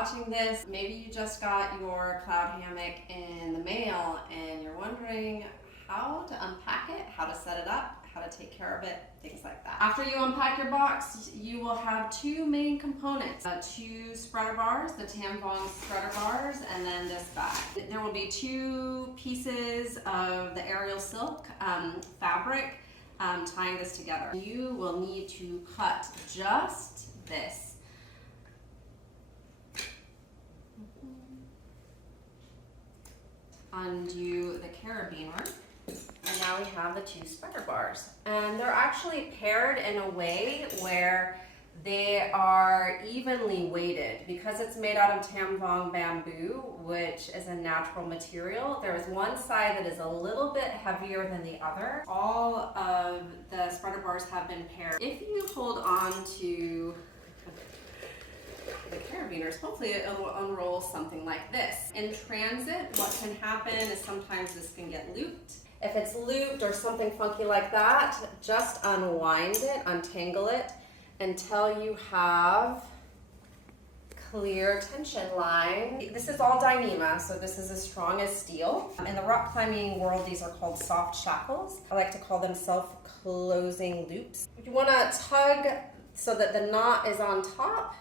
watching this, maybe you just got your Cloud Hammock in the mail and you're wondering how to unpack it, how to set it up, how to take care of it, things like that. After you unpack your box, you will have two main components. Two spreader bars, the Tamvong spreader bars, and then this bag. There will be two pieces of the aerial silk fabric tying this together. You will need to cut just this. Undo the carabiner, and now we have the two spreader bars. And they're actually paired in a way where they are evenly weighted. Because it's made out of Tamvong bamboo, which is a natural material, there is one side that is a little bit heavier than the other. All of the spreader bars have been paired. If you hold on to the carabiners, hopefully it will unroll something like this. In transit, what can happen is sometimes this can get looped. If it's looped or something funky like that, just unwind it, untangle it, until you have clear tension line. This is all Dyneema, so this is as strong as steel. In the rock climbing world, these are called soft shackles. I like to call them self-closing loops. You want to tug so that the knot is on top,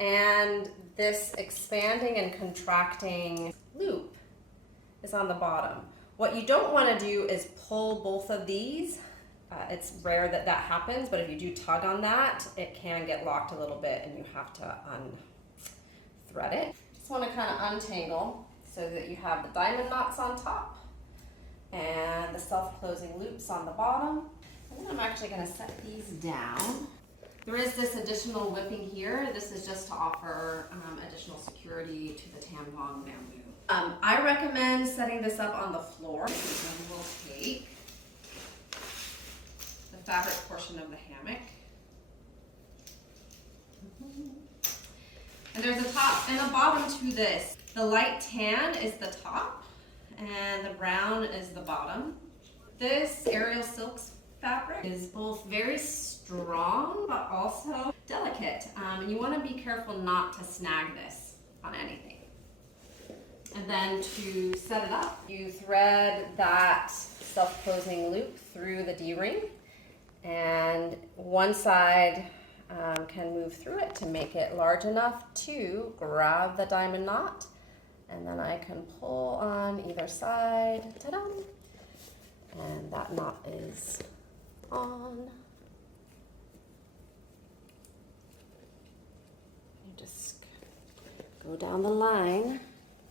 and this expanding and contracting loop is on the bottom. What you don't want to do is pull both of these. It's rare that that happens, but if you do tug on that, it can get locked a little bit and you have to unthread it. Just want to kind of untangle so that you have the diamond knots on top and the self-closing loops on the bottom. And then I'm actually going to set these down. There is this additional whipping here. This is just to offer additional security to the Tamvong bamboo. I recommend setting this up on the floor. So we'll take the fabric portion of the hammock. And there's a top and a bottom to this. The light tan is the top and the brown is the bottom. This aerial silks fabric is both very strong but also delicate, and you want to be careful not to snag this on anything. And then to set it up, you thread that self-closing loop through the D-ring, and one side can move through it to make it large enough to grab the diamond knot, and then I can pull on either side, ta-da, and that knot is on. You just go down the line.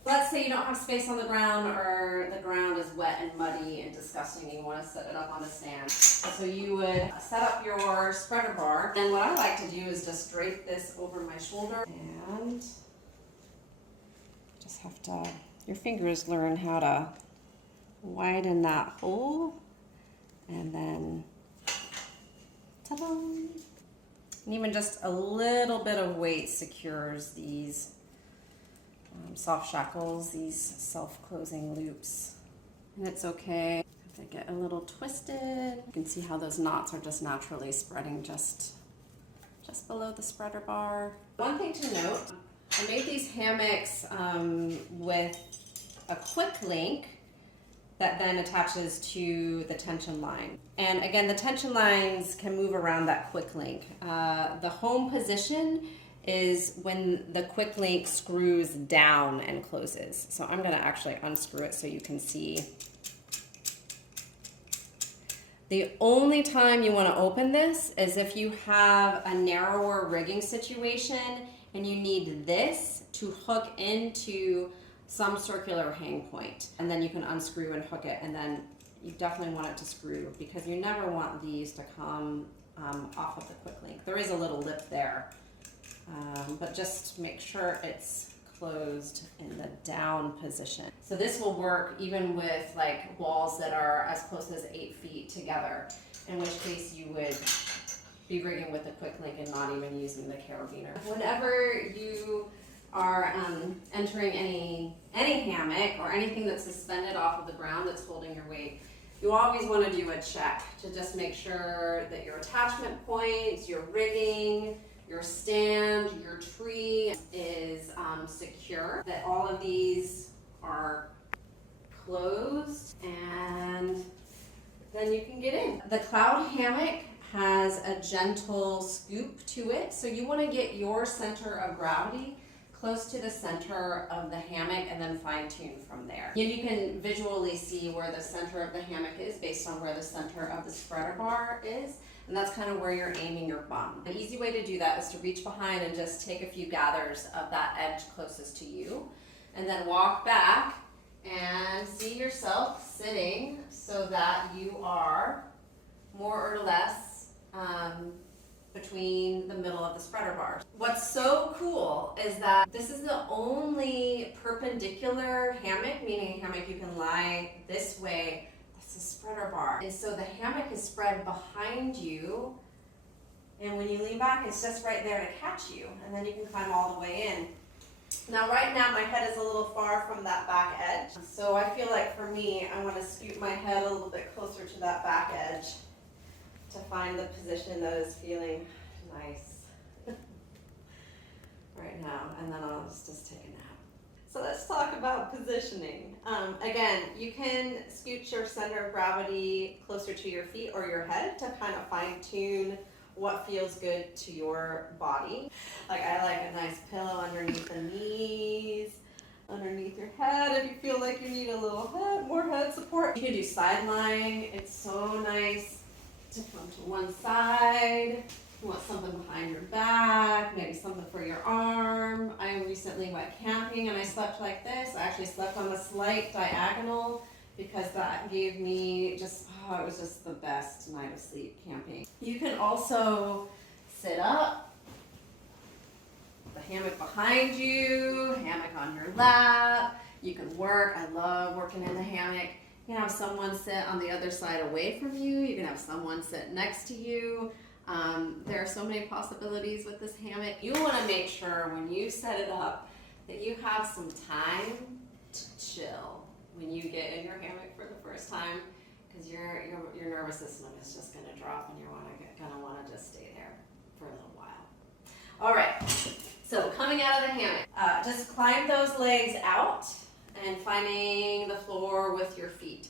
Let's say you don't have space on the ground, or the ground is wet and muddy and disgusting and you want to set it up on a stand. So you would set up your spreader bar, and what I like to do is just drape this over my shoulder, and just have to, your fingers learn how to widen that hole, and then ta-da! And even just a little bit of weight secures these soft shackles, these self-closing loops. And it's okay if they get a little twisted. You can see how those knots are just naturally spreading just below the spreader bar. One thing to note, I made these hammocks with a quick link that then attaches to the tension line. And again, the tension lines can move around that quick link. The home position is when the quick link screws down and closes. So I'm gonna actually unscrew it so you can see. The only time you wanna open this is if you have a narrower rigging situation and you need this to hook into some circular hang point, and then you can unscrew and hook it, and then you definitely want it to screw, because you never want these to come off of the quick link. There is a little lip there, but just make sure it's closed in the down position. So this will work even with like walls that are as close as 8 feet together, in which case you would be rigging with a quick link and not even using the carabiner. Whenever you are entering any hammock or anything that's suspended off of the ground that's holding your weight, you always want to do a check to just make sure that your attachment points, your rigging, your stand, your tree is secure, that all of these are closed, and then you can get in. The Cloud Hammock has a gentle scoop to it, so you want to get your center of gravity close to the center of the hammock and then fine tune from there. And you can visually see where the center of the hammock is based on where the center of the spreader bar is, and that's kind of where you're aiming your bum. An easy way to do that is to reach behind and just take a few gathers of that edge closest to you, and then walk back and see yourself sitting so that you are more or less between the middle of the spreader bars. What's so cool is that this is the only perpendicular hammock, meaning a hammock you can lie this way. That's a spreader bar. And so the hammock is spread behind you, and when you lean back, it's just right there to catch you, and then you can climb all the way in. Now right now my head is a little far from that back edge, so I feel like for me, I want to scoot my head a little bit closer to that back edge to find the position that is feeling nice right now, and then I'll just take a nap. So let's talk about positioning. Again, you can scoot your center of gravity closer to your feet or your head to kind of fine tune what feels good to your body. Like I like a nice pillow underneath the knees, underneath your head if you feel like you need a little more head support. You can do side lying. It's so nice to come to one side. You want something behind your back, maybe something for your arm. I recently went camping and I slept like this. I actually slept on a slight diagonal because that gave me just, it was just the best night of sleep camping. You can also sit up, the hammock behind you, hammock on your lap. You can work. I love working in the hammock. You can have someone sit on the other side away from you. You can have someone sit next to you. There are so many possibilities with this hammock. You want to make sure when you set it up that you have some time to chill when you get in your hammock for the first time, because your nervous system is just going to drop and you're going to want to just stay there for a little while. All right, so coming out of the hammock, just climb those legs out and finding the floor with your feet.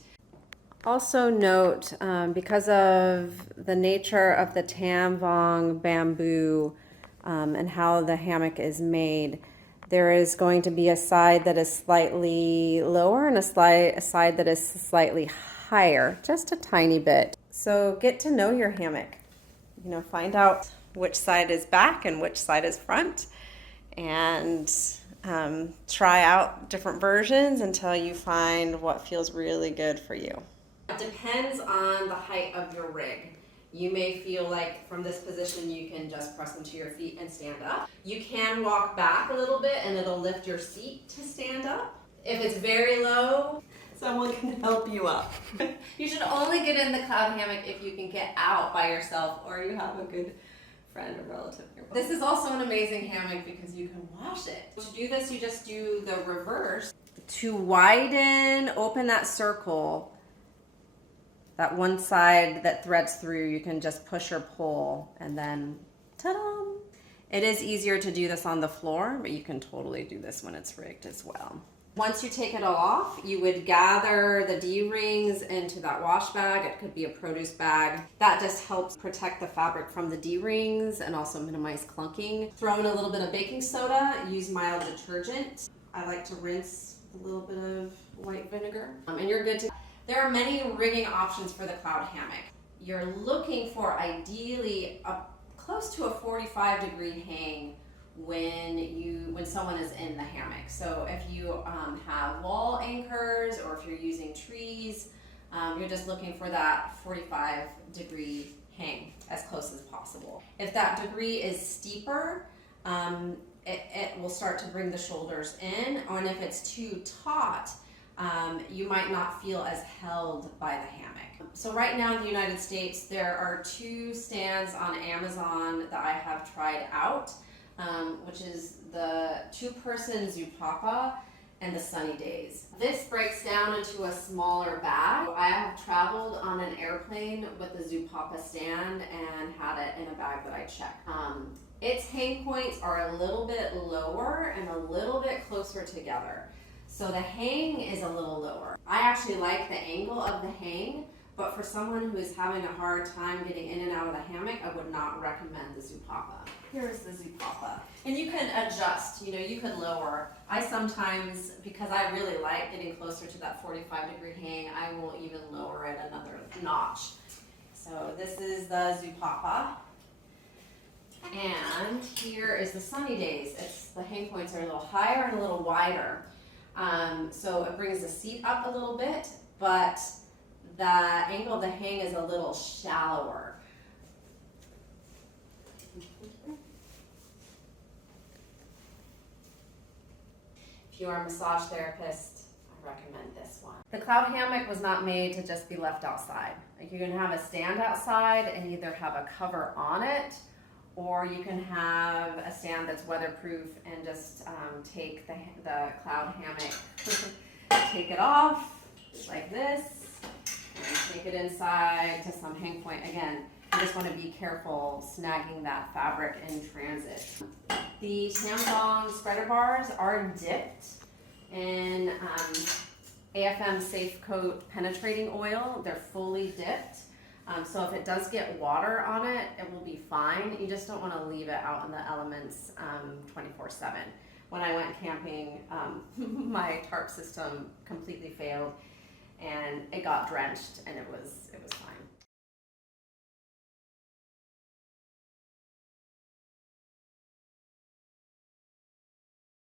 Also note, because of the nature of the tam vong bamboo and how the hammock is made, there is going to be a side that is slightly lower and a side that is slightly higher, just a tiny bit. So get to know your hammock. You know, find out which side is back and which side is front, and try out different versions until you find what feels really good for you. It depends on the height of your rig. You may feel like from this position you can just press into your feet and stand up. You can walk back a little bit and it'll lift your seat to stand up. If it's very low, someone can help you up. You should only get in the Cloud Hammock if you can get out by yourself or you have a good friend or relative nearby. This is also an amazing hammock because you can wash it. To do this, you just do the reverse. To widen, open that circle, that one side that threads through, you can just push or pull and then ta-da! It is easier to do this on the floor, but you can totally do this when it's rigged as well. Once you take it all off, you would gather the D-rings into that wash bag. It could be a produce bag. That just helps protect the fabric from the D-rings and also minimize clunking. Throw in a little bit of baking soda, use mild detergent. I like to rinse with a little bit of white vinegar. And you're good to. There are many rigging options for the Cloud Hammock. You're looking for ideally close to a 45-degree hang when someone is in the hammock. So if you have wall anchors or if you're using trees, you're just looking for that 45-degree hang as close as possible. If that degree is steeper, it will start to bring the shoulders in, and if it's too taut, you might not feel as held by the hammock. So right now in the United States, there are 2 stands on Amazon that I have tried out, which is the 2-person Zupapa and the Sunny Days. This breaks down into a smaller bag. I have traveled on an airplane with the Zupapa stand and had it in a bag that I checked. its hang points are a little bit lower and a little bit closer together. So the hang is a little lower. I actually like the angle of the hang, but for someone who is having a hard time getting in and out of the hammock, I would not recommend the Zupapa. Here's the Zupapa. And you can adjust, you know, you could lower. I sometimes, because I really like getting closer to that 45-degree hang, I will even lower it another notch. So this is the Zupapa. And here is the Sunny Days. The hang points are a little higher and a little wider. So it brings the seat up a little bit, but the angle of the hang is a little shallower. If you are a massage therapist, I recommend this one. The Cloud Hammock was not made to just be left outside. Like, you can have a stand outside and either have a cover on it, or you can have a stand that's weatherproof and just take the Cloud Hammock, take it off like this, and take it inside to some hang point. Again, you just want to be careful snagging that fabric in transit. The Samsung spreader bars are dipped in AFM Safe Coat penetrating oil. They're fully dipped. So if it does get water on it, it will be fine. You just don't want to leave it out in the elements 24/7. When I went camping, my tarp system completely failed and it got drenched, and it was fine.